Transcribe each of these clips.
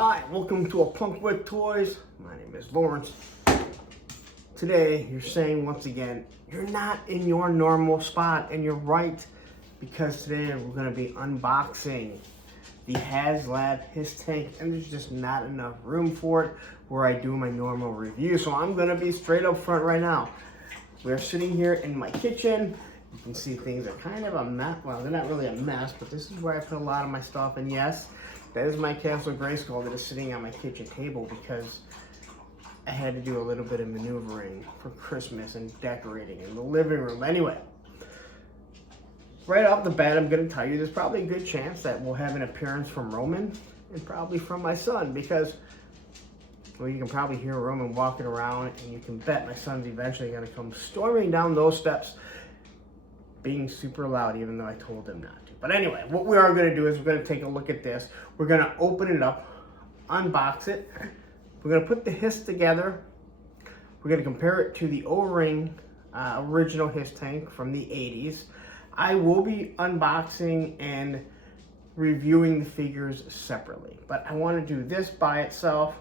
Hi, welcome to A Punk with Toys. My name is Lawrence. Today, you're saying once again, you're not in your normal spot, and you're right, because today we're going to be unboxing the Haslab HISS tank, and there's just not enough room for it where I do my normal review, so I'm going to be straight up front right now. We're sitting here in my kitchen. You can see things are kind of a mess. Well, they're not really a mess, but this is where I put a lot of my stuff, and yes, that is my Castle Grayskull that is sitting on my kitchen table because I had to do a little bit of maneuvering for Christmas and decorating in the living room. Anyway, right off the bat, I'm going to tell you there's probably a good chance that we'll have an appearance from Roman and probably from my son because, well, you can probably hear Roman walking around, and you can bet my son's eventually going to come storming down those steps being super loud, even though I told him not to. But anyway, what we are going to do is we're going to take a look at this. We're going to open it up, unbox it. We're going to put the HISS together. We're going to compare it to the O-ring original HISS tank from the 80s. I will be unboxing and reviewing the figures separately, but I want to do this by itself.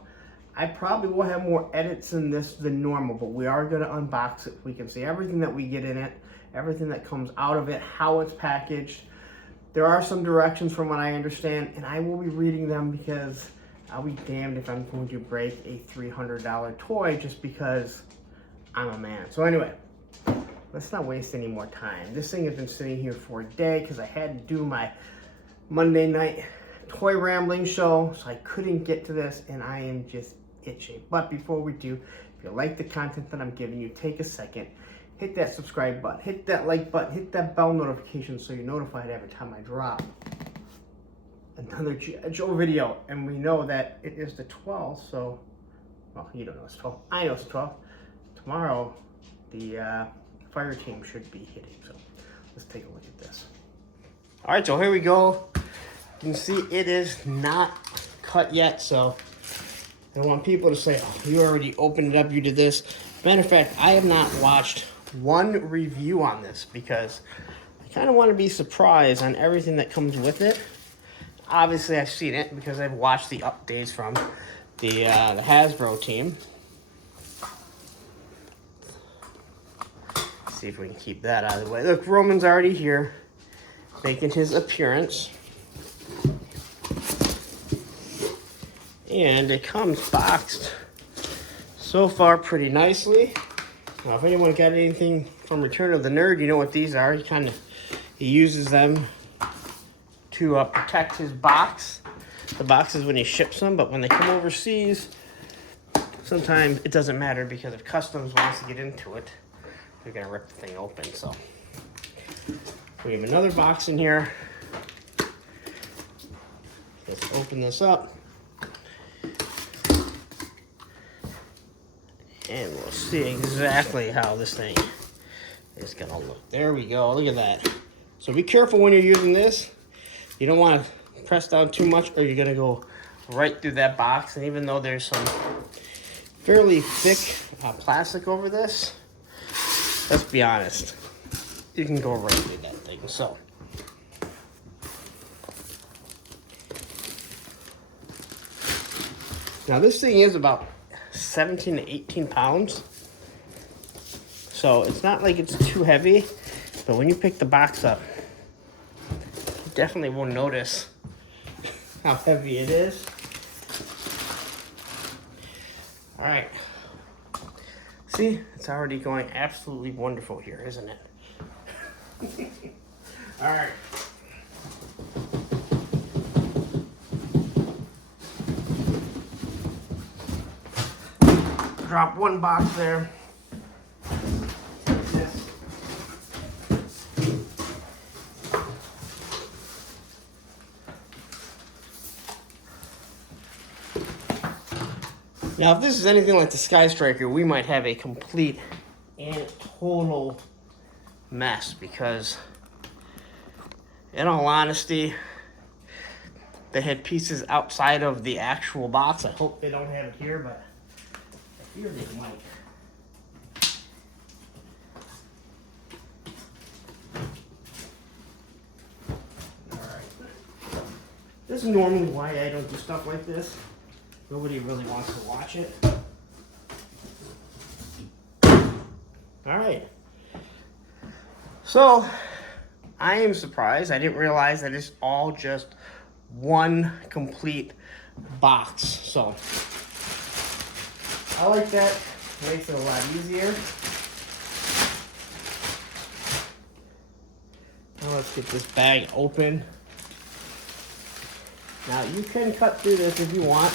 I probably will have more edits in this than normal, but we are going to unbox it. We can see everything that we get in it, everything that comes out of it, how it's packaged. There are some directions from what I understand, and I will be reading them because I'll be damned if I'm going to break a $300 toy just because I'm a man. So anyway, let's not waste any more time. This thing has been sitting here for a day because I had to do my Monday night toy rambling show, so I couldn't get to this, and I am just itching. But before we do, if you like the content that I'm giving you, take a second, hit that subscribe button, hit that like button, hit that bell notification so you're notified every time I drop another Joe video. And we know that it is the 12th, so, well, you don't know it's 12. I know it's 12. Tomorrow, the fire team should be hitting, so let's take a look at this. All right, so here we go. You can see it is not cut yet, so I don't want people to say, oh, you already opened it up, you did this. Matter of fact, I have not watched one review on this because I kind of want to be surprised on everything that comes with it. Obviously, I've seen it because I've watched the updates from the Hasbro team. Let's see if we can keep that out of the way. Look, Roman's already here, making his appearance. And it comes boxed so far pretty nicely. Now, if anyone got anything from Return of the Nerd, you know what these are. He uses them to protect his box. The boxes when he ships them, but when they come overseas, sometimes it doesn't matter because if Customs wants to get into it, they're gonna rip the thing open. So we have another box in here. Let's open this up. And we'll see exactly how this thing is gonna look. There we go, look at that. So be careful when you're using this. You don't wanna press down too much or you're gonna go right through that box. And even though there's some fairly thick plastic over this, let's be honest, you can go right through that thing. So now this thing is about 17 to 18 pounds. So it's not like it's too heavy, but when you pick the box up, you definitely will notice how heavy it is. All right. See, it's already going absolutely wonderful here, isn't it? All right. Drop one box there. This. Now, if this is anything like the Sky Striker, we might have a complete and total mess because, in all honesty, they had pieces outside of the actual box. I hope they don't have it here, but here they might. Alright. This is normally why I don't do stuff like this. Nobody really wants to watch it. All right. So, I am surprised. I didn't realize that it's all just one complete box. So, I like that. Makes it a lot easier. Now let's get this bag open. Now you can cut through this if you want.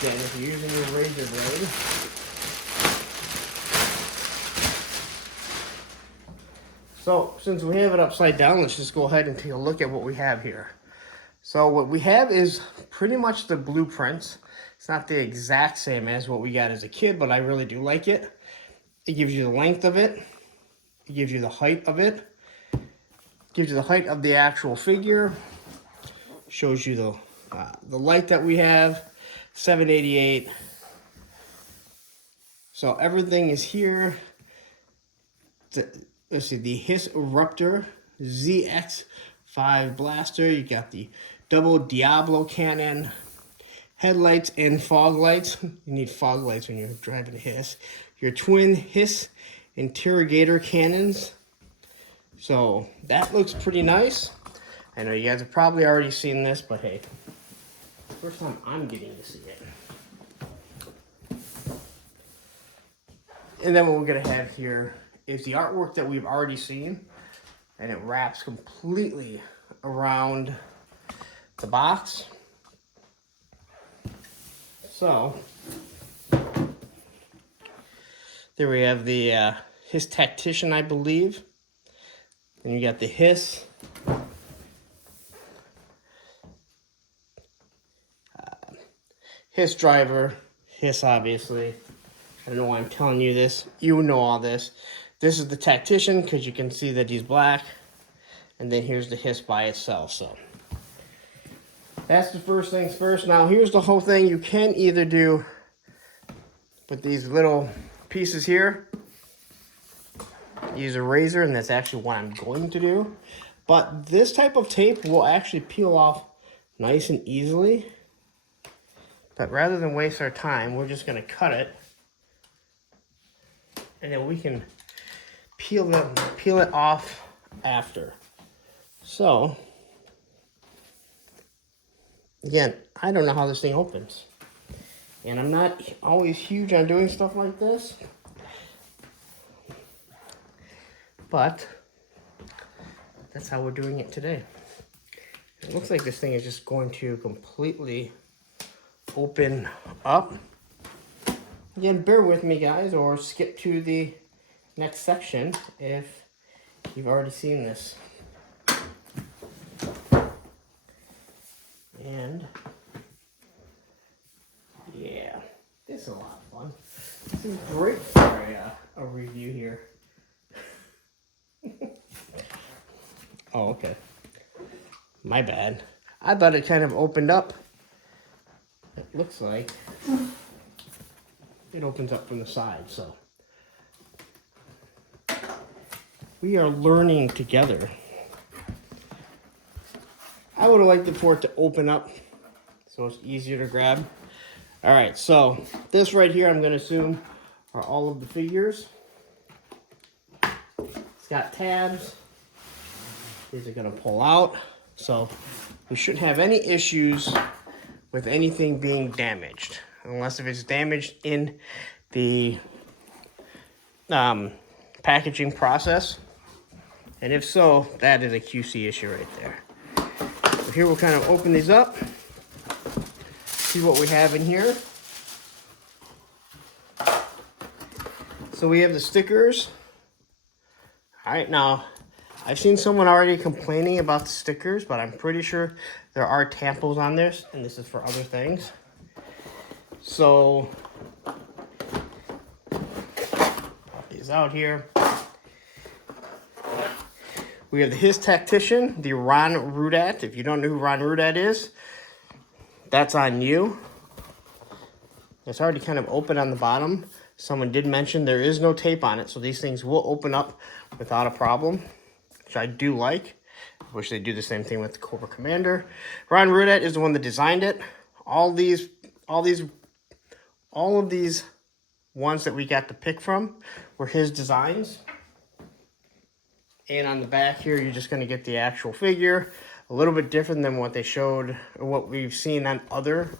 Again, if you're using your razor blade. So since we have it upside down, let's just go ahead and take a look at what we have here. So what we have is pretty much the blueprints. It's not the exact same as what we got as a kid, but I really do like it. It gives you the length of it. It gives you the height of it. It gives you the height of the actual figure. Shows you the light that we have, 788. So everything is here. Let's see, the Hiss Eruptor ZX5 blaster. You got the double Diablo cannon, headlights and fog lights. You need fog lights when you're driving a Hiss. Your twin Hiss interrogator cannons. So that looks pretty nice. I know you guys have probably already seen this, but hey, first time I'm getting to see it. And then what we're gonna have here is the artwork that we've already seen, and it wraps completely around the box. So there we have the Hiss Tactician, I believe. And you got the Hiss. Hiss driver, Hiss obviously. I don't know why I'm telling you this. You know all this. This is the Tactician because you can see that he's black. And then here's the Hiss by itself. So that's the first things first. Now here's the whole thing. You can either do with these little pieces here. Use a razor, and that's actually what I'm going to do. But this type of tape will actually peel off nice and easily. But rather than waste our time, we're just going to cut it. And then we can peel it off after. So, again, I don't know how this thing opens. And I'm not always huge on doing stuff like this. But that's how we're doing it today. It looks like this thing is just going to completely open up. Again, bear with me, guys, or skip to the next section if you've already seen this. And yeah, this is a lot of fun. This is great for a review here. Oh, okay. My bad. I thought it kind of opened up. It looks like it opens up from the side, so we are learning together. I would have liked it for it to open up so it's easier to grab. All right, so this right here, I'm going to assume are all of the figures. It's got tabs. These are going to pull out, so we shouldn't have any issues with anything being damaged, unless if it's damaged in the packaging process. And if so, that is a QC issue right there. So here we'll kind of open these up, see what we have in here. So we have the stickers. All right, now I've seen someone already complaining about the stickers, but I'm pretty sure there are tampons on this, and this is for other things. So pop these out here. We have the Hiss Tactician, the Ron Rudat. If you don't know who Ron Rudat is, that's on you. It's already kind of open on the bottom. Someone did mention there is no tape on it, so these things will open up without a problem, which I do like. I wish they'd do the same thing with the Cobra Commander. Ron Rudat is the one that designed it. All all of these ones that we got to pick from were his designs. And on the back here, you're just going to get the actual figure. A little bit different than what they showed, or what we've seen on other.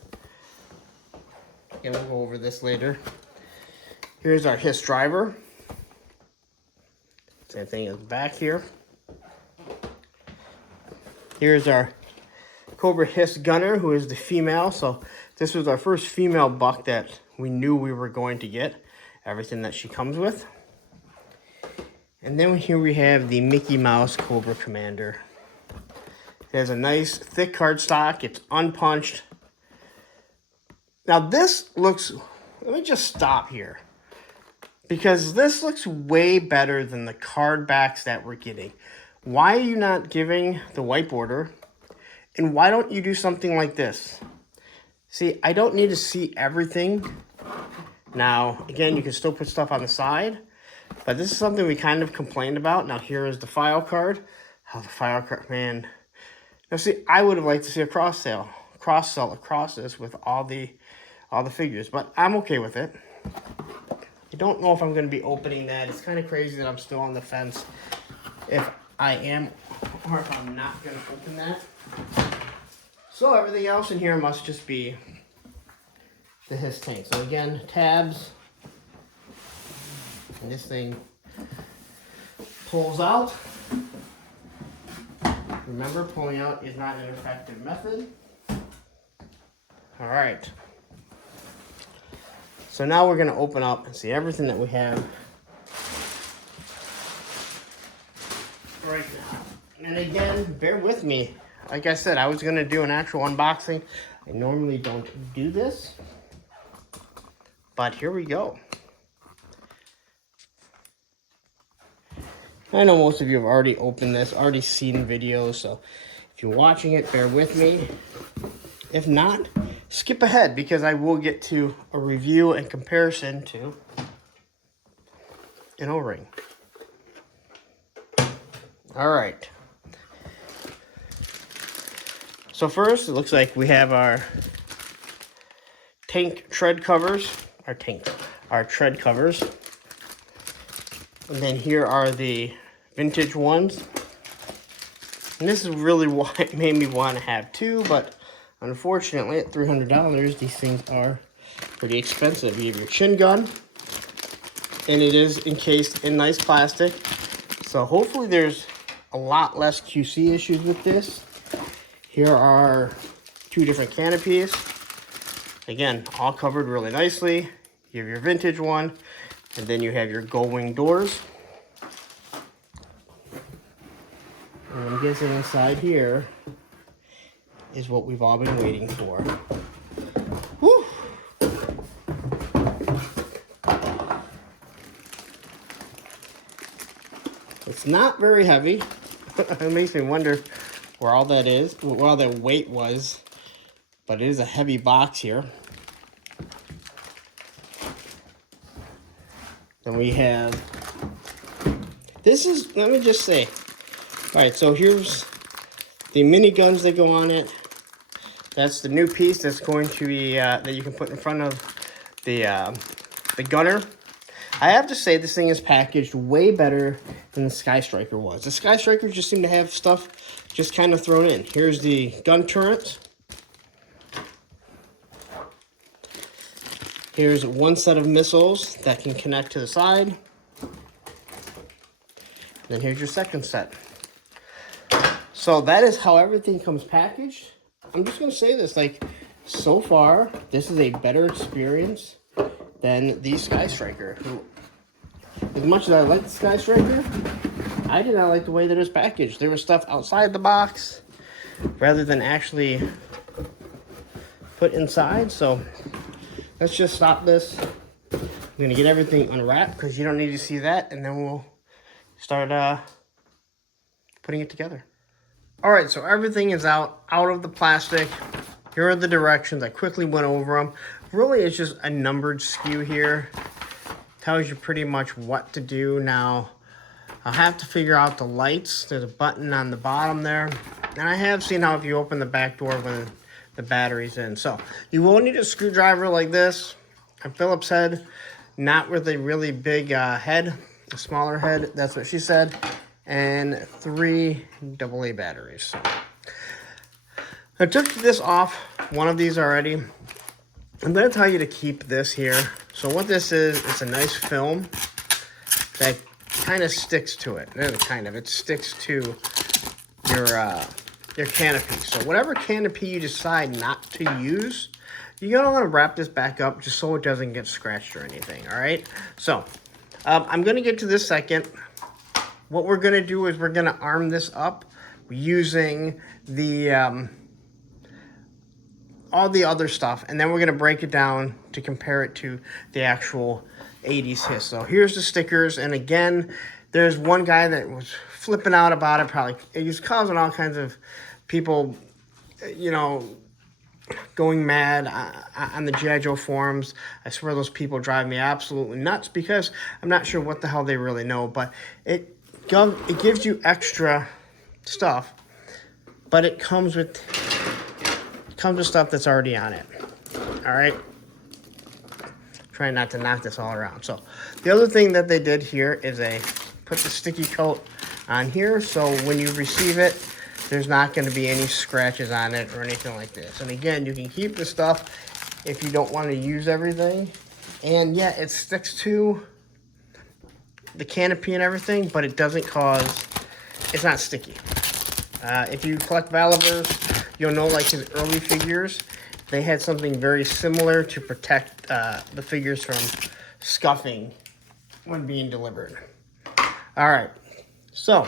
And we'll go over this later. Here's our HISS driver. Same thing as the back here. Here's our Cobra HISS gunner, who is the female. So this was our first female buck that we knew we were going to get. Everything that she comes with. And then here we have the Mickey Mouse Cobra Commander. It has a nice thick cardstock. It's unpunched. Now this looks, let me just stop here, because this looks way better than the card backs that we're getting. Why are you not giving the white border? And why don't you do something like this? See, I don't need to see everything. Now, again, you can still put stuff on the side, but this is something we kind of complained about. Now, here is the file card. Oh, the file card, man. Now, see, I would have liked to see a cross-sell across this with all the figures, but I'm okay with it. I don't know if I'm going to be opening that. It's kind of crazy that I'm still on the fence if I am or if I'm not going to open that. So everything else in here must just be the HISS tank. So again, tabs, and this thing pulls out. Remember, pulling out is not an effective method. All right. So now we're going to open up and see everything that we have right now. And again, bear with me. Like I said, I was going to do an actual unboxing. I normally don't do this, but here we go. I know most of you have already opened this, already seen videos, so if you're watching it, bear with me. If not, skip ahead, because I will get to a review and comparison to an O-ring. All right. So first, it looks like we have our tank tread covers, our tread covers. And then here are the vintage ones. And this is really why it made me want to have two, but unfortunately at $300, these things are pretty expensive. You have your chin gun, and it is encased in nice plastic. So hopefully there's a lot less QC issues with this. Here are two different canopies. Again, all covered really nicely. You have your vintage one, and then you have your gull wing doors. And I'm guessing inside here is what we've all been waiting for. Whew. It's not very heavy. It makes me wonder where all that is, where all that weight was. But it is a heavy box here. Then we have, this is, let me just say, all right, so here's the mini guns that go on it. That's the new piece that's going to be, that you can put in front of the gunner. I have to say this thing is packaged way better than the Sky Striker was. The Sky Striker just seemed to have stuff just kind of thrown in. Here's the gun turret. Here's one set of missiles that can connect to the side. Then here's your second set. So that is how everything comes packaged. I'm just going to say this, like, so far, this is a better experience than the Sky Striker. As much as I like the Sky Striker, I did not like the way that it was packaged. There was stuff outside the box rather than actually put inside. So let's just stop this. I'm going to get everything unwrapped because you don't need to see that. And then we'll start putting it together. All right, so everything is out of the plastic. Here are the directions. I quickly went over them. Really, it's just a numbered SKU here. Tells you pretty much what to do. Now, I'll have to figure out the lights. There's a button on the bottom there. And I have seen how if you open the back door when the batteries in. So you will need a screwdriver like this, a Phillips head, not with a really big head, a smaller head. That's what she said. And 3 AA batteries. So I took this off, one of these already. I'm going to tell you to keep this here. So what this is, it's a nice film that kind of sticks to it. It sticks to your canopy. So whatever canopy you decide not to use, you're going to want to wrap this back up just so it doesn't get scratched or anything, all right? So I'm going to get to this second. What we're going to do is we're going to arm this up using the all the other stuff, and then we're going to break it down to compare it to the actual 80s Hiss. So here's the stickers, and again, there's one guy that was flipping out about it, probably. He's causing all kinds of people, you know, going mad on the G.I. Joe forums. I swear those people drive me absolutely nuts because I'm not sure what the hell they really know, but it gives you extra stuff, but it comes with stuff that's already on it. All right. Trying not to knock this all around. So the other thing that they did here is they put the sticky coat on here, so when you receive it, there's not going to be any scratches on it or anything like this. And again, you can keep the stuff if you don't want to use everything. And yeah, it sticks to the canopy and everything, but it doesn't cause, it's not sticky. If you collect Valivers, you'll know, like his early figures, they had something very similar to protect the figures from scuffing when being delivered. All right, so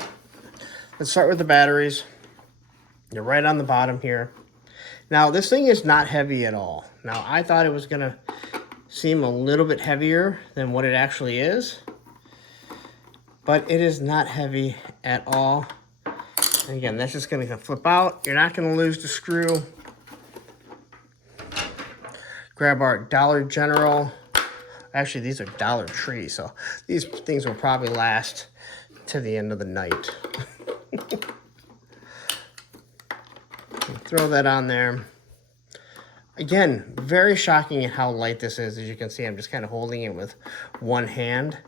let's start with the batteries. They're right on the bottom here. Now, this thing is not heavy at all. Now, I thought it was going to seem a little bit heavier than what it actually is, but it is not heavy at all. And again, that's just going to flip out. You're not going to lose the screw. Grab our Dollar General. Actually, these are Dollar Tree, so these things will probably last to the end of the night. Throw that on there. Again, very shocking at how light this is. As you can see, I'm just kind of holding it with one hand.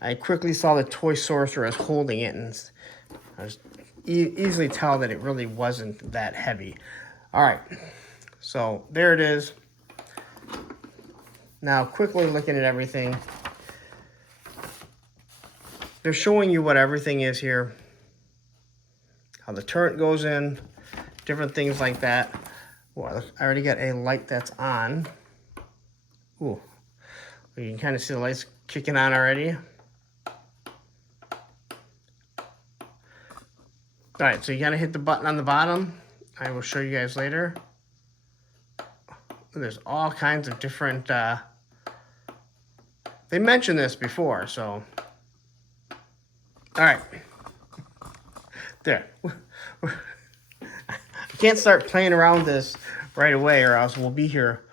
I quickly saw the toy sorceress holding it, and I was easily tell that it really wasn't that heavy. All right, so there it is. Now, quickly looking at everything, they're showing you what everything is here, how the turret goes in, different things like that. Well, I already got a light that's on. Ooh, you can kind of see the lights kicking on already. All right, so you gotta hit the button on the bottom. I will show you guys later. There's all kinds of different, they mentioned this before, so. All right, there. I can't start playing around with this right away or else we'll be here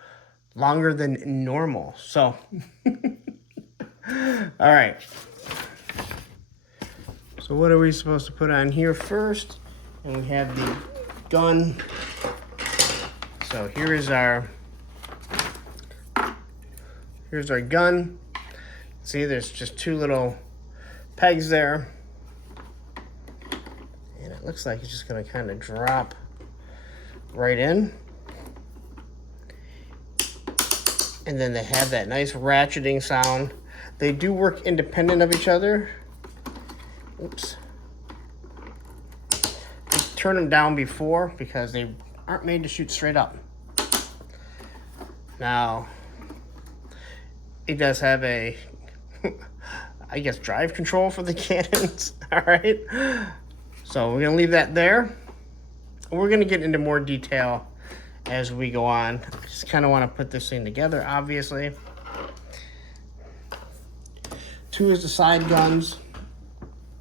longer than normal, so. All right. So what are we supposed to put on here first? And we have the gun. So here's our gun. See, there's just 2 little pegs there. And it looks like it's just gonna kind of drop right in. And then they have that nice ratcheting sound. They do work independent of each other. Oops. Turn them down before because they aren't made to shoot straight up. Now, it does have a, I guess, drive control for the cannons. All right. So we're going to leave that there. We're going to get into more detail as we go on. I just kind of want to put this thing together, obviously. 2 is the side guns.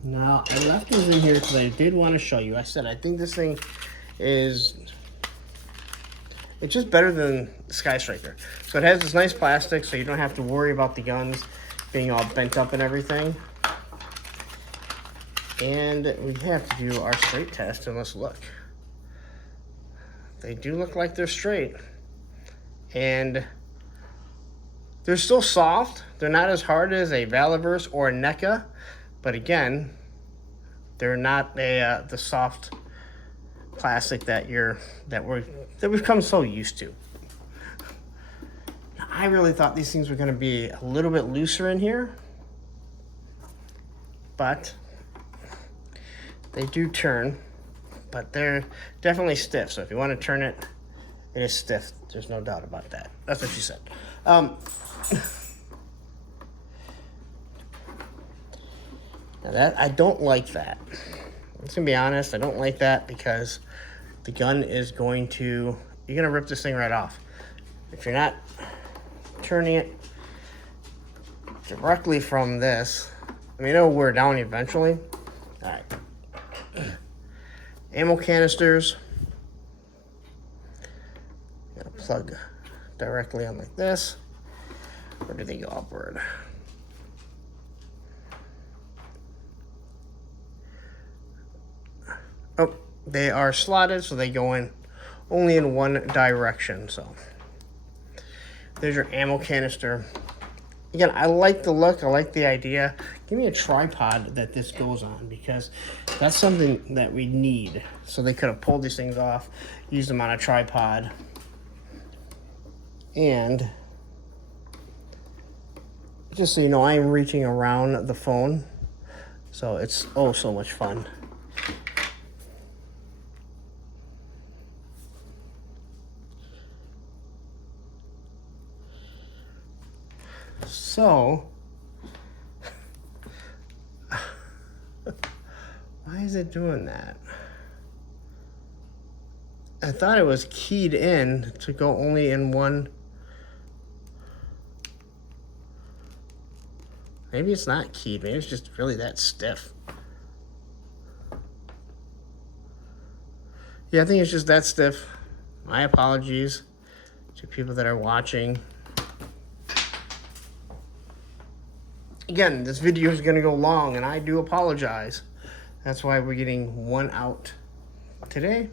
Now, I left these in here because I did want to show you. I said I think this thing is, it's just better than Sky Striker. So it has this nice plastic, so you don't have to worry about the guns being all bent up and everything. And we have to do our straight test, and let's look. they do look like they're straight. And they're still soft. They're not as hard as a Valiverse or a NECA, but again, they're not the soft plastic that we've come so used to. Now, I really thought these things were going to be a little bit looser in here, but they do turn, but they're definitely stiff. So if you want to turn it, it is stiff. There's no doubt about that. That's what she said. Now that, I don't like that. I'm just gonna be honest, I don't like that because the gun is you're gonna rip this thing right off. If you're not turning it directly from this, I mean, it'll wear down eventually. All right. Ammo canisters. Gotta plug directly on like this. Or do they go upward? Oh, they are slotted, so they go in only in one direction. So there's your ammo canister. Again, I like the look. I like the idea. Give me a tripod that this goes on, because that's something that we need. So they could have pulled these things off, used them on a tripod. And just so you know, I am reaching around the phone, so it's oh so much fun. So, why is it doing that? I thought it was keyed in to go only in one. Maybe it's not keyed. Maybe it's just really that stiff. Yeah, I think it's just that stiff. My apologies to people that are watching. Again, this video is going to go long, and I do apologize. That's why we're getting one out today.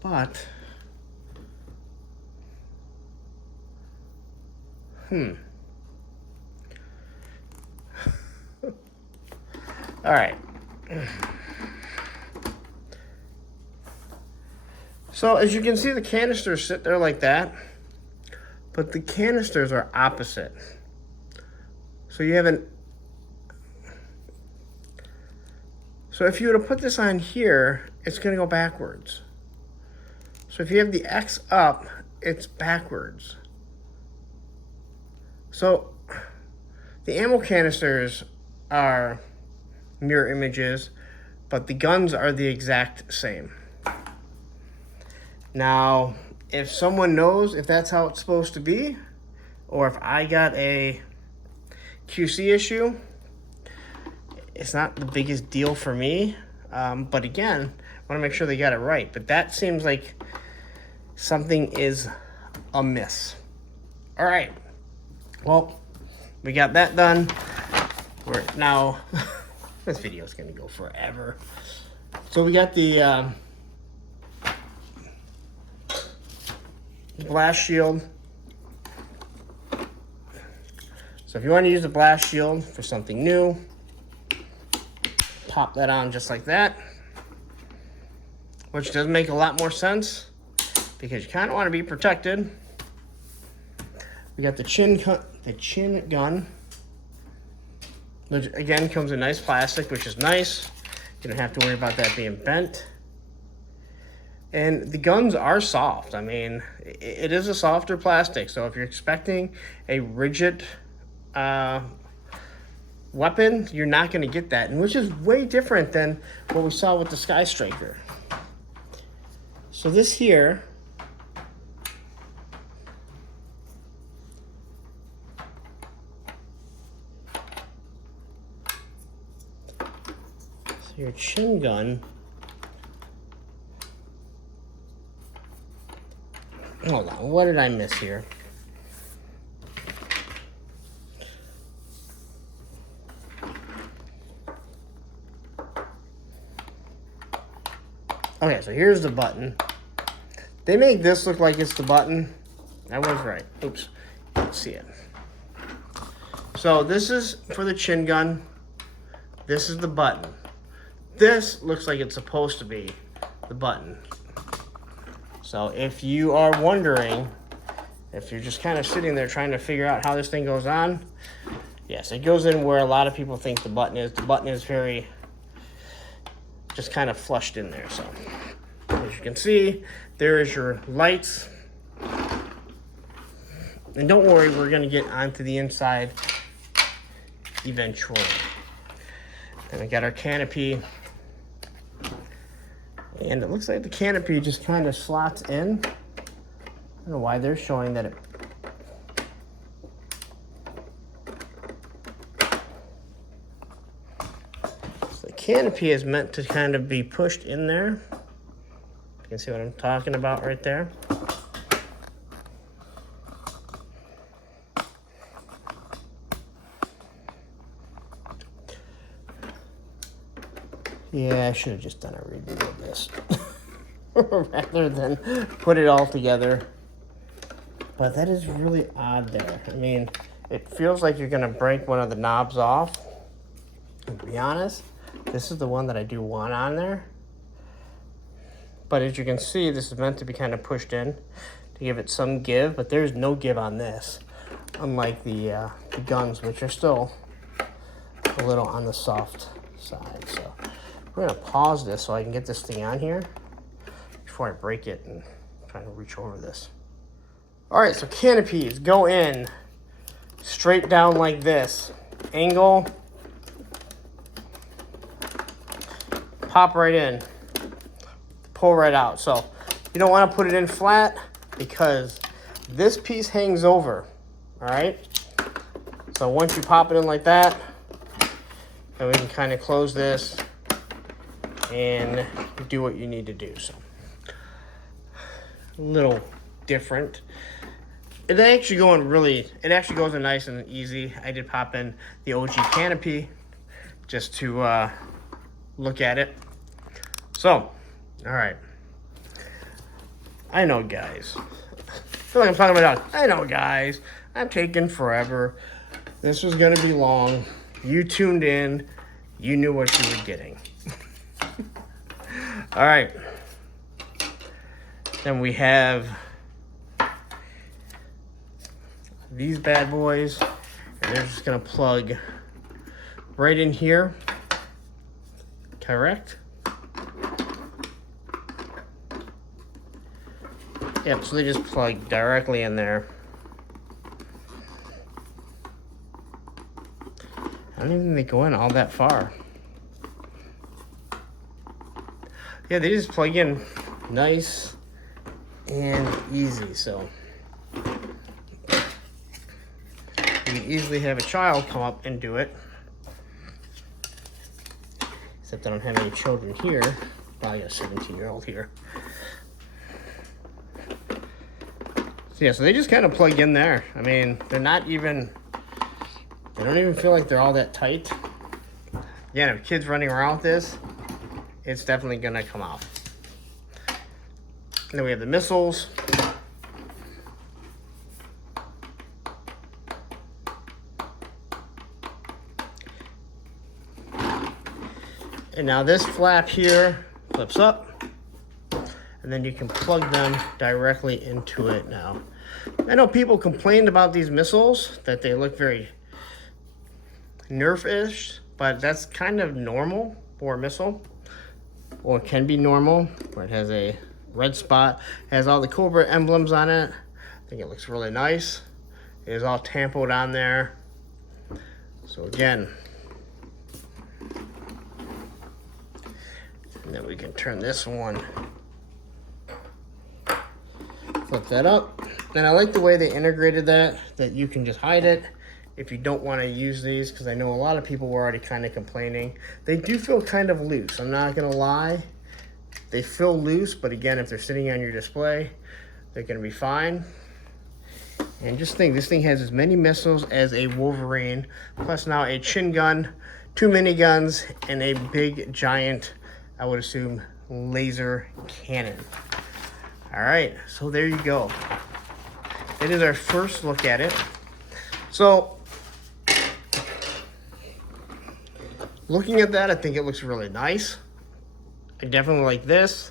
But, all right. So as you can see, the canisters sit there like that, but the canisters are opposite. So you have so if you were to put this on here, it's going to go backwards. So if you have the X up, it's backwards. So the ammo canisters are mirror images, but the guns are the exact same. Now, if someone knows if that's how it's supposed to be, or if I got a QC issue, it's not the biggest deal for me. But again, I want to make sure they got it right. But that seems like something is amiss. All right. Well, we got that done. We're now, this video is going to go forever. So we got the blast shield. So if you want to use the blast shield for something new, pop that on just like that, which does make a lot more sense because you kind of want to be protected. We got the chin gun, which again comes in nice plastic, which is nice. You don't have to worry about that being bent. And the guns are soft. I mean, it is a softer plastic. So if you're expecting a rigid weapon, you're not going to get that, and which is way different than what we saw with the Sky Striker. So this here, so your chin gun, hold on, what did I miss here? Okay, so here's the button. They make this look like it's the button. I was right. Oops, you can't see it. So this is for the chin gun. This is the button. This looks like it's supposed to be the button. So if you are wondering, if you're just kind of sitting there trying to figure out how this thing goes on, yes, it goes in where a lot of people think the button is. The button is very, just kind of flushed in there. So as you can see, there is your lights. And don't worry, we're gonna get onto the inside eventually. Then we got our canopy. And it looks like the canopy just kind of slots in. I don't know why they're showing that it. So the canopy is meant to kind of be pushed in there. You can see what I'm talking about right there. Yeah, I should have just done a review of this rather than put it all together. But that is really odd there. I mean, it feels like you're gonna break one of the knobs off. To be honest, this is the one that I do want on there. But as you can see, this is meant to be kind of pushed in to give it some give, but there's no give on this. Unlike the guns, which are still a little on the soft side. So we're gonna pause this so I can get this thing on here before I break it and try to reach over this. All right, so canopies go in straight down like this. Angle, pop right in, pull right out. So you don't wanna put it in flat because this piece hangs over, all right? So once you pop it in like that, then we can kind of close this and do what you need to do. So a little different. It actually goes in nice and easy. I did pop in the OG canopy just to look at it. So, all right. I know, guys. I feel like I'm talking about dogs. I know, guys. I'm taking forever. This was gonna be long. You tuned in. You knew what you were getting. All right. Then we have these bad boys, and they're just gonna plug right in here. Correct? Yep, so they just plug directly in there. I don't even think they go in all that far. Yeah, they just plug in nice and easy, so you can easily have a child come up and do it. Except I don't have any children here. Probably a 17-year-old here. So yeah, so they just kind of plug in there. I mean, they don't even feel like they're all that tight. Again, if kids running around with this, it's definitely gonna come out. And then we have the missiles. And now this flap here flips up, and then you can plug them directly into it now. I know people complained about these missiles, that they look very Nerf-ish, but that's kind of normal for a missile. Or it can be normal, where it has a red spot, has all the Cobra emblems on it. I think it looks really nice. It is all tampoed on there. So again, and then we can turn this one, flip that up. And I like the way they integrated that you can just hide it if you don't want to use these, because I know a lot of people were already kind of complaining. They do feel kind of loose, I'm not gonna lie. They feel loose, but again, if they're sitting on your display, they're gonna be fine. And just think, this thing has as many missiles as a Wolverine, plus now a chin gun, 2 miniguns, and a big giant, I would assume, laser cannon. All right, so there you go. It is our first look at it. So looking at that, I think it looks really nice. I definitely like this.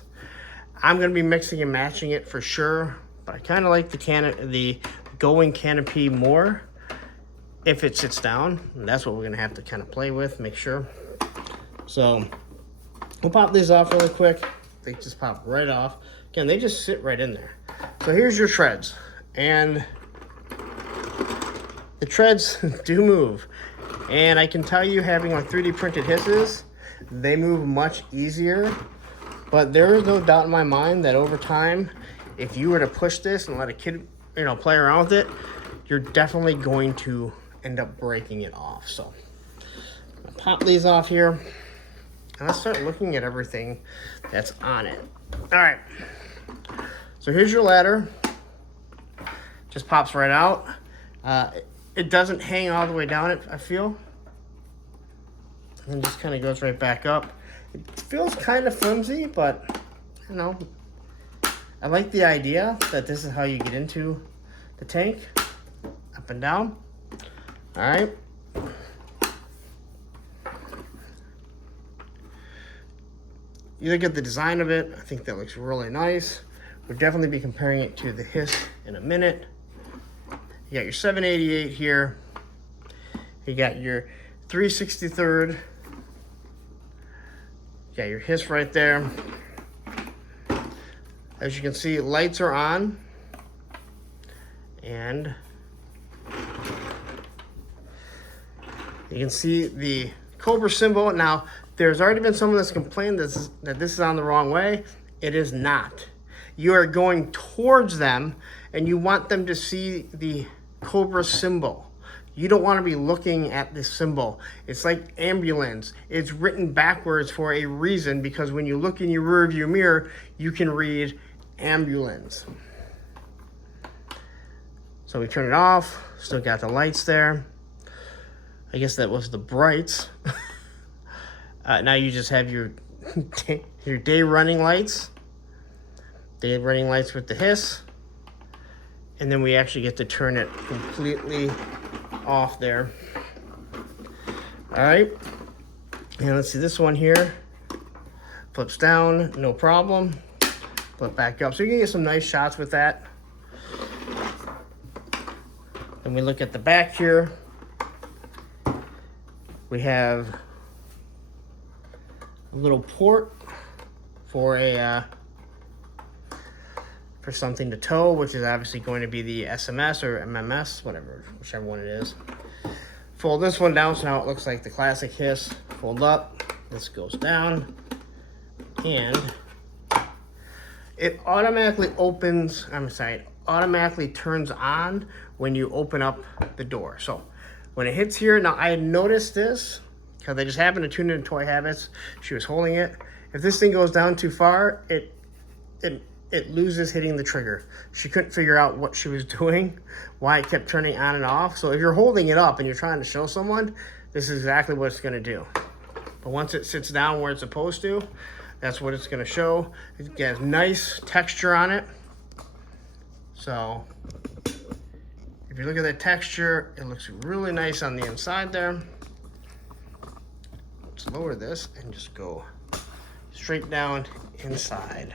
I'm gonna be mixing and matching it for sure, but I kind of like the going Canopy more if it sits down. And that's what we're gonna have to kind of play with, make sure. So we'll pop these off really quick. They just pop right off. Again, they just sit right in there. So here's your treads, and the treads do move. And I can tell you, having like 3D printed hisses, they move much easier. But there is no doubt in my mind that over time, if you were to push this and let a kid, play around with it, you're definitely going to end up breaking it off. So I'll pop these off here, and let's start looking at everything that's on it. All right, so here's your ladder. Just pops right out. It doesn't hang all the way down, I feel. And just kind of goes right back up. It feels kind of flimsy, but I like the idea that this is how you get into the tank, up and down. All right. You look at the design of it, I think that looks really nice. We'll definitely be comparing it to the Hiss in a minute. You got your 788 here. You got your 363rd. You got your Hiss right there. As you can see, lights are on. And you can see the Cobra symbol. Now, there's already been someone that's complained that this is on the wrong way. It is not. You are going towards them, and you want them to see the Cobra symbol. You don't want to be looking at this symbol. It's like ambulance. It's written backwards for a reason, because when you look in your rear view mirror, you can read ambulance. So we turn it off. Still got the lights there. I guess that was the brights. Now you just have your day running lights. Day running lights with the Hiss. And then we actually get to turn it completely off there. All right. And let's see this one here. Flips down, no problem. Flip back up. So you can get some nice shots with that. Then we look at the back here. We have a little port for for something to tow, which is obviously going to be the SMS or MMS, whatever, whichever one it is. Fold this one down so now it looks like the classic Hiss. Fold up, this goes down, and it automatically automatically turns on when you open up the door. So when it hits here, now I had noticed this because I just happened to tune into Toy Habits. She was holding it. If this thing goes down too far, it loses hitting the trigger. She couldn't figure out what she was doing, why it kept turning on and off. So if you're holding it up and you're trying to show someone, this is exactly what it's gonna do. But once it sits down where it's supposed to, that's what it's gonna show. It has nice texture on it. So if you look at that texture, it looks really nice on the inside there. Let's lower this and just go straight down inside.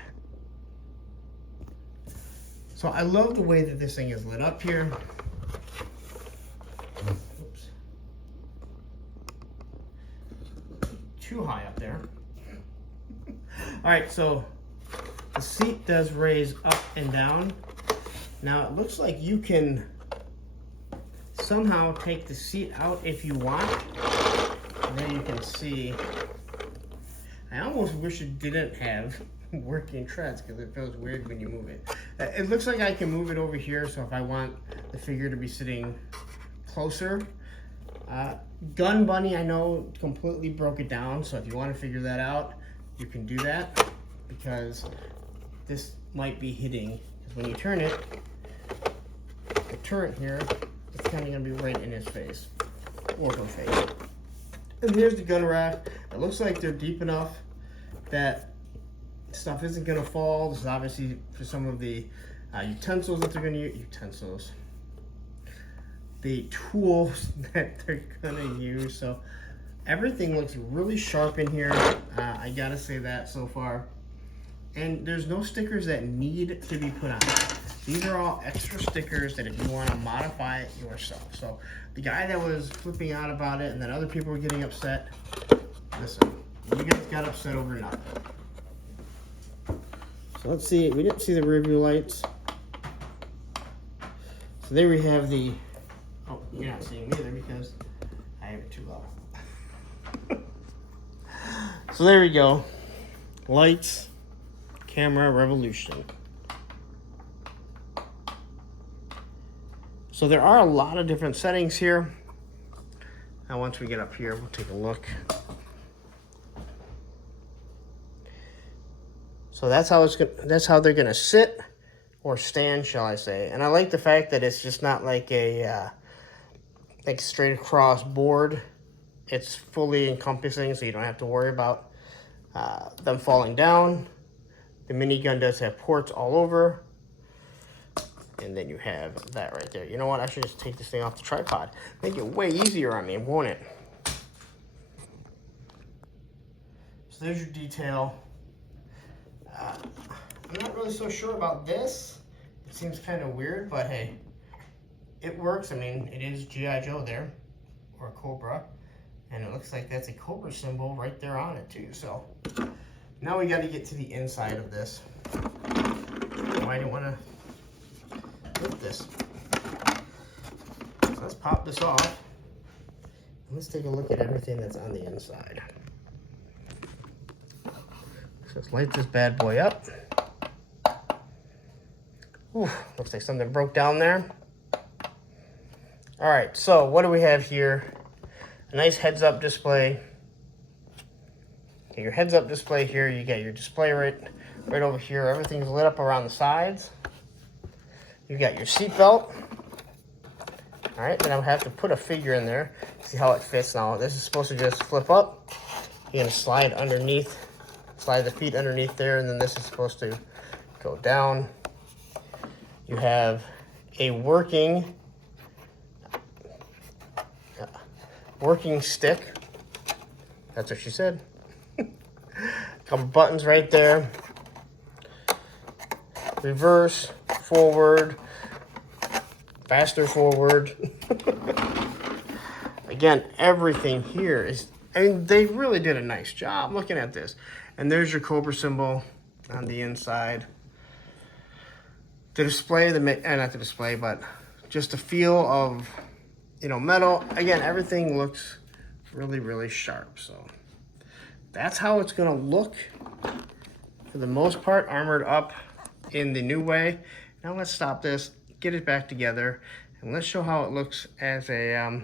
So I love the way that this thing is lit up here. Oops. Too high up there. All right, so the seat does raise up and down. Now it looks like you can somehow take the seat out if you want. And then you can see, I almost wish it didn't have working treads because it feels weird when you move it. It looks like I can move it over here, so if I want the figure to be sitting closer. Gun Bunny, I know, completely broke it down, so if you want to figure that out, you can do that, because this might be hitting, because when you turn it, the turret here, it's kind of going to be right in his face, or her face. And here's the gun rack. It looks like they're deep enough that stuff isn't gonna fall. This is obviously for some of the utensils that they're gonna use. The tools that they're gonna use. So everything looks really sharp in here. I gotta say that so far. And there's no stickers that need to be put on. These are all extra stickers that if you want to modify it yourself. So the guy that was flipping out about it and then other people were getting upset, listen, you guys got upset over nothing. So let's see, we didn't see the rear view lights. So there we have the, oh, you're not seeing me either because I have it too low. So there we go. Lights, camera, revolution. So there are a lot of different settings here. Now once we get up here, we'll take a look. So that's how they're gonna sit or stand, shall I say. And I like the fact that it's just not like a like straight across board. It's fully encompassing, so you don't have to worry about them falling down. The minigun does have ports all over. And then you have that right there. You know what? I should just take this thing off the tripod. Make it way easier on me, won't it? So there's your detail. I'm not really so sure about this. It seems kind of weird, but hey, it works. I mean, it is G.I. Joe there, or a Cobra. And it looks like that's a Cobra symbol right there on it too. So now we got to get to the inside of this. Oh, I didn't want to flip this. So let's pop this off. And let's take a look at everything that's on the inside. So let's light this bad boy up. Ooh, looks like something broke down there. All right, so what do we have here? A nice heads-up display. Okay, your heads-up display here, you got your display right over here. Everything's lit up around the sides. You got your seat belt. All right, then I'll have to put a figure in there. See how it fits now. This is supposed to just flip up. You're gonna slide underneath, slide the feet underneath there, and then this is supposed to go down. You have a working stick. That's what she said. Couple buttons right there. Reverse, forward, faster forward. Again, everything here is, I mean, they really did a nice job looking at this. And there's your Cobra symbol on the inside. The display, not the display, but just the feel of, you know, metal. Again, everything looks really, really sharp. So that's how it's gonna look for the most part, armored up in the new way. Now let's stop this, get it back together, and let's show how it looks as a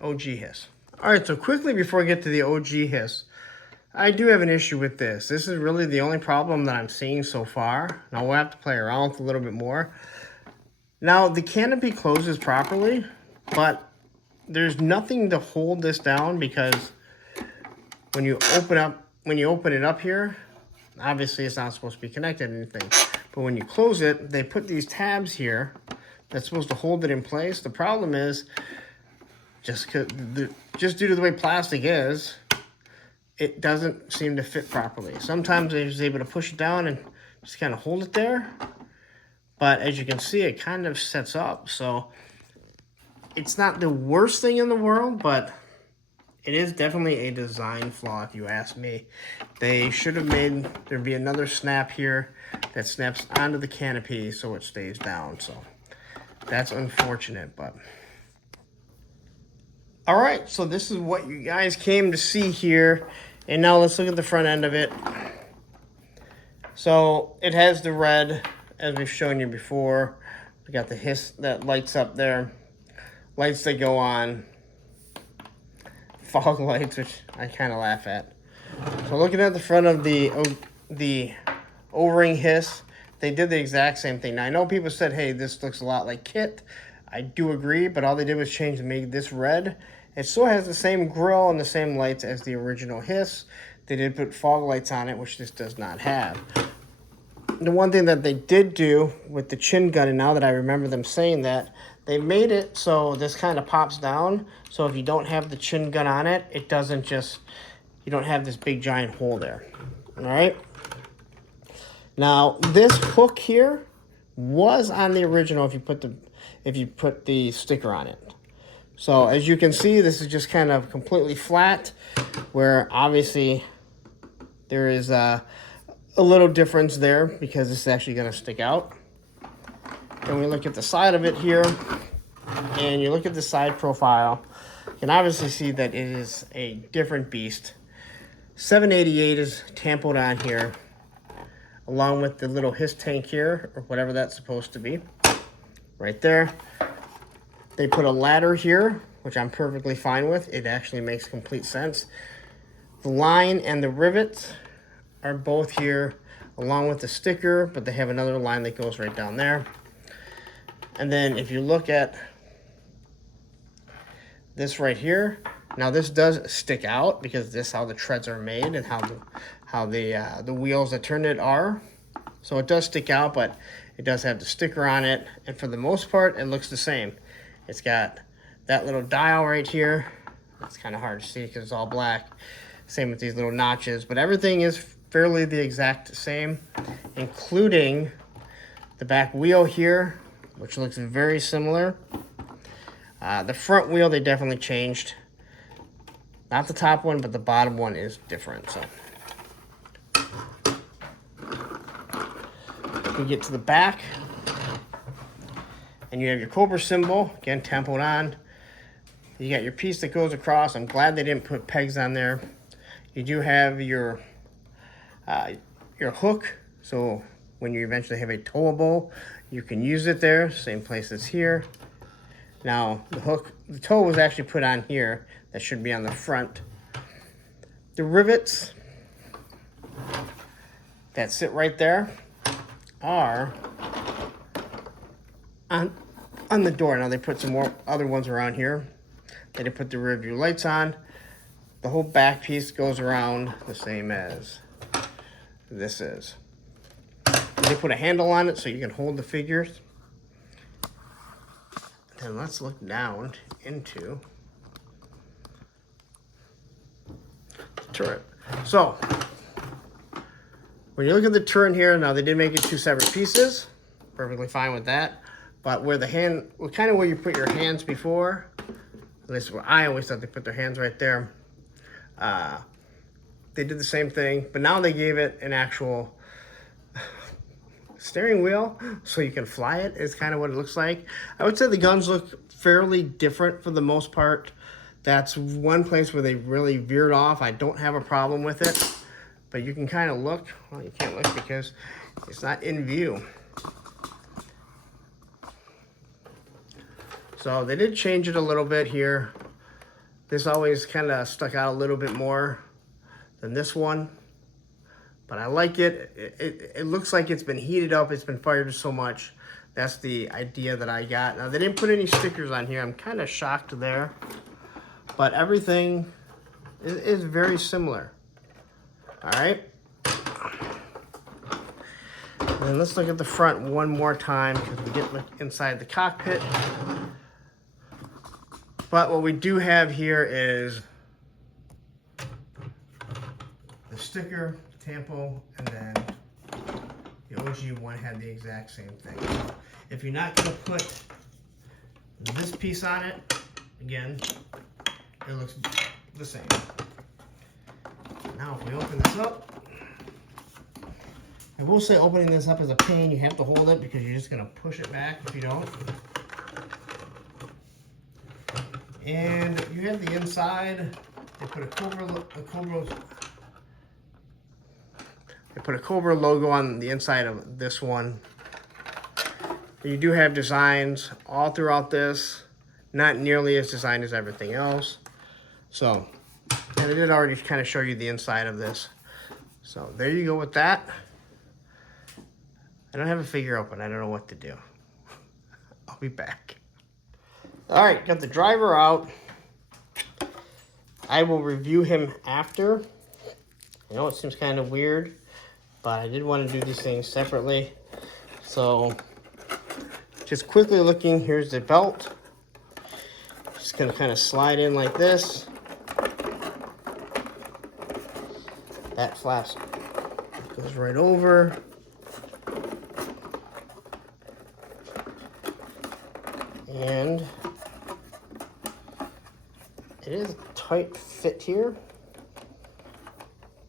OG Hiss. All right, so quickly before I get to the OG Hiss, I do have an issue with this. This is really the only problem that I'm seeing so far. Now we'll have to play around with it a little bit more. Now the canopy closes properly, but there's nothing to hold this down because when you open it up here, obviously it's not supposed to be connected to anything. But when you close it, they put these tabs here that's supposed to hold it in place. The problem is, just due to the way plastic is, it doesn't seem to fit properly. Sometimes they're just able to push it down and just kind of hold it there. But as you can see, it kind of sets up. So it's not the worst thing in the world, but it is definitely a design flaw if you ask me. They should have made there be another snap here that snaps onto the canopy so it stays down. So that's unfortunate, but all right, so this is what you guys came to see here. And now let's look at the front end of it. So it has the red, as we've shown you before. We got the Hiss that lights up there. Lights that go on. Fog lights, which I kind of laugh at. So looking at the front of the O-ring Hiss, they did the exact same thing. Now I know people said, hey, this looks a lot like Kit. I do agree, but all they did was change to make this red. It still has the same grill and the same lights as the original Hiss. They did put fog lights on it, which this does not have. The one thing that they did do with the chin gun, and now that I remember them saying that, they made it so this kind of pops down. So if you don't have the chin gun on it, it doesn't just, you don't have this big giant hole there. All right. Now this hook here was on the original if you put the sticker on it. So as you can see, this is just kind of completely flat, where obviously there is a little difference there because this is actually going to stick out. And we look at the side of it here, and you look at the side profile, you can obviously see that it is a different beast. 788 is tampoed on here, along with the little HISS tank here, or whatever that's supposed to be, right there. They put a ladder here, which I'm perfectly fine with. It actually makes complete sense. The line and the rivets are both here, along with the sticker, but they have another line that goes right down there. And then if you look at this right here, now this does stick out because this is how the treads are made and how the wheels that turn it are. So it does stick out, but it does have the sticker on it. And for the most part, it looks the same. It's got that little dial right here. It's kind of hard to see because it's all black. Same with these little notches, but everything is fairly the exact same, including the back wheel here, which looks very similar. The front wheel, they definitely changed. Not the top one, but the bottom one is different. So we get to the back, and you have your Cobra symbol, again, tempoed on. You got your piece that goes across. I'm glad they didn't put pegs on there. You do have your hook, so when you eventually have a towable, you can use it there, same place as here. Now, the toe was actually put on here. That should be on the front. The rivets that sit right there are on the door. Now, they put some more other ones around here. They did put the rear view lights on. The whole back piece goes around the same as this is. They put a handle on it so you can hold the figures. And let's look down into the turret. So, when you look at the turret here, now they did make it two separate pieces. Perfectly fine with that. But where the hand, kind of where you put your hands before, at least where I always thought they put their hands right there. They did the same thing, but now they gave it an actual steering wheel so you can fly it is kind of what it looks like. I would say the guns look fairly different for the most part. That's one place where they really veered off. I don't have a problem with it, but you can kind of look. Well, you can't look because it's not in view. So they did change it a little bit here. This always kind of stuck out a little bit more than this one, but I like it. It looks like it's been heated up. It's been fired so much. That's the idea that I got. Now, they didn't put any stickers on here. I'm kind of shocked there, but everything is very similar. All right. And then let's look at the front one more time because we get inside the cockpit. But what we do have here is the sticker, the tampo, and then the OG one had the exact same thing. So if you're not going to put this piece on it, again, it looks the same. Now if we open this up, I will say opening this up is a pain. You have to hold it because you're just going to push it back if you don't. And you have the inside. They put a Cobra logo on the inside of this one. You do have designs all throughout this, not nearly as designed as everything else. So, and I did already kind of show you the inside of this. So there you go with that. I don't have a figure open. I don't know what to do. I'll be back. All right, got the driver out. I will review him after. I know it seems kind of weird, but I did want to do these things separately. So just quickly looking, here's the belt. Just gonna kind of slide in like this. That flaps goes right over. And it is a tight fit here.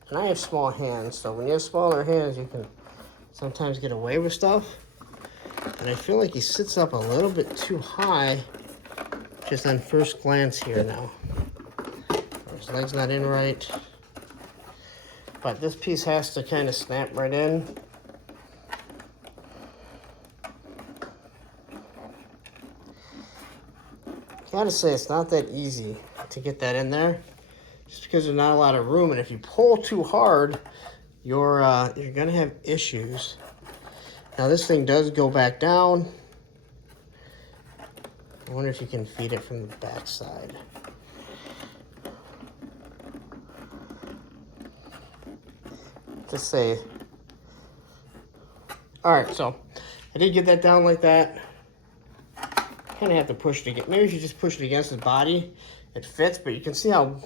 And I have small hands, so when you have smaller hands, you can sometimes get away with stuff. And I feel like he sits up a little bit too high, just on first glance here now. His leg's not in right. But this piece has to kind of snap right in. Gotta say, it's not that easy to get that in there, just because there's not a lot of room, and if you pull too hard, you're gonna have issues. Now this thing does go back down. I wonder if you can feed it from the back side. Just say, all right, so I did get that down like that. Kind of have to push it again. Maybe if you just push it against his body, it fits, but you can see how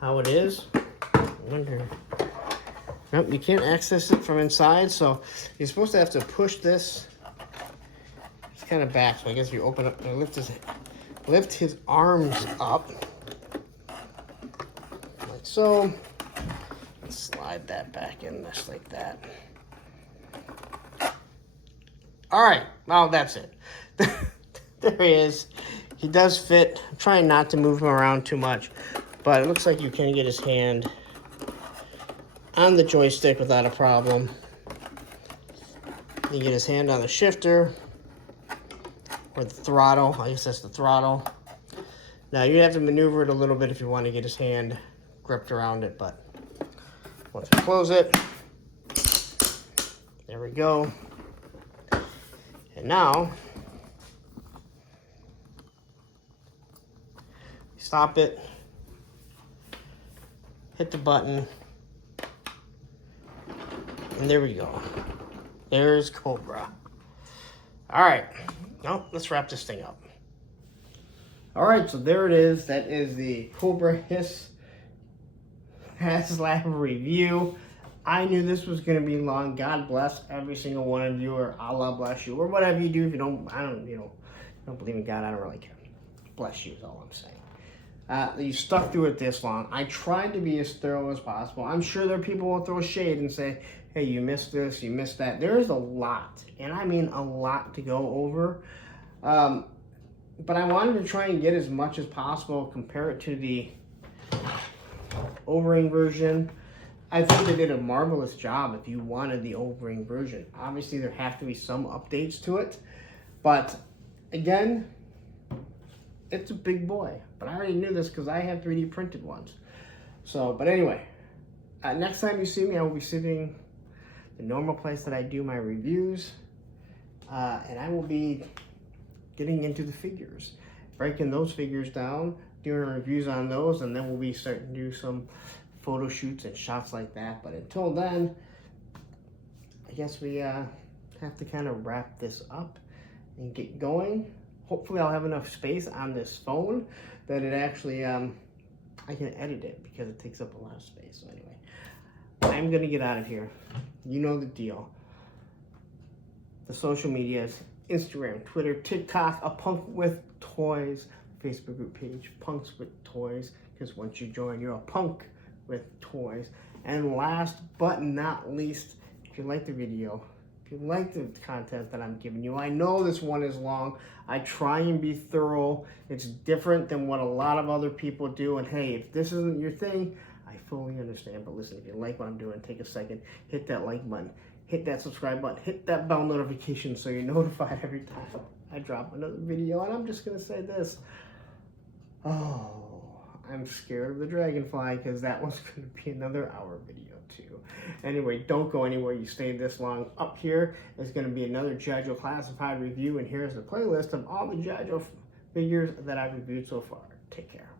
it is. I wonder. Nope, you can't access it from inside, so you're supposed to have to push this. It's kind of back, so I guess you open up and lift his arms up like so. Slide that back in just like that. All right, well, that's it. There he is. He does fit. I'm trying not to move him around too much, but it looks like you can get his hand on the joystick without a problem. You get his hand on the shifter or the throttle. I guess that's the throttle. Now you have to maneuver it a little bit if you want to get his hand gripped around it, but once we close it, there we go. And now, stop it, hit the button, and there we go. There's Cobra. All right, now let's wrap this thing up. All right, so there it is. That is the Cobra HISS Haslab review. I knew this was going to be long. God bless every single one of you, or Allah bless you, or whatever you do. If you don't, don't believe in God, I don't really care. Bless you is all I'm saying. You stuck through it this long. I tried to be as thorough as possible. I'm sure there are people who will throw shade and say, hey, you missed this, you missed that. There is a lot, and I mean a lot to go over. But I wanted to try and get as much as possible, compare it to the O-ring version. I think they did a marvelous job if you wanted the O-ring version. Obviously, there have to be some updates to it. But, again, it's a big boy. But I already knew this because I have 3D printed ones. So, but anyway, next time you see me, I will be sitting the normal place that I do my reviews. And I will be getting into the figures, breaking those figures down, doing reviews on those, and then we'll be starting to do some photo shoots and shots like that. But until then, I guess we have to kind of wrap this up and get going. Hopefully I'll have enough space on this phone that it actually, I can edit it because it takes up a lot of space. So anyway, I'm gonna get out of here. You know the deal. The social medias, Instagram, Twitter, TikTok, A Punk with Toys, Facebook group page, Punks with Toys, because once you join, you're a punk with toys. And last but not least, if you like the video, if you like the content that I'm giving you, I know this one is long. I try and be thorough. It's different than what a lot of other people do. And hey, if this isn't your thing, I fully understand. But listen, if you like what I'm doing, take a second, hit that like button, hit that subscribe button, hit that bell notification so you're notified every time I drop another video. And I'm just gonna say this. Oh, I'm scared of the dragonfly because that was going to be another hour video too. Anyway, don't go anywhere. You stayed this long. Up here is going to be another Joe Classified review, and here's the playlist of all the Joe figures that I've reviewed so far. Take care.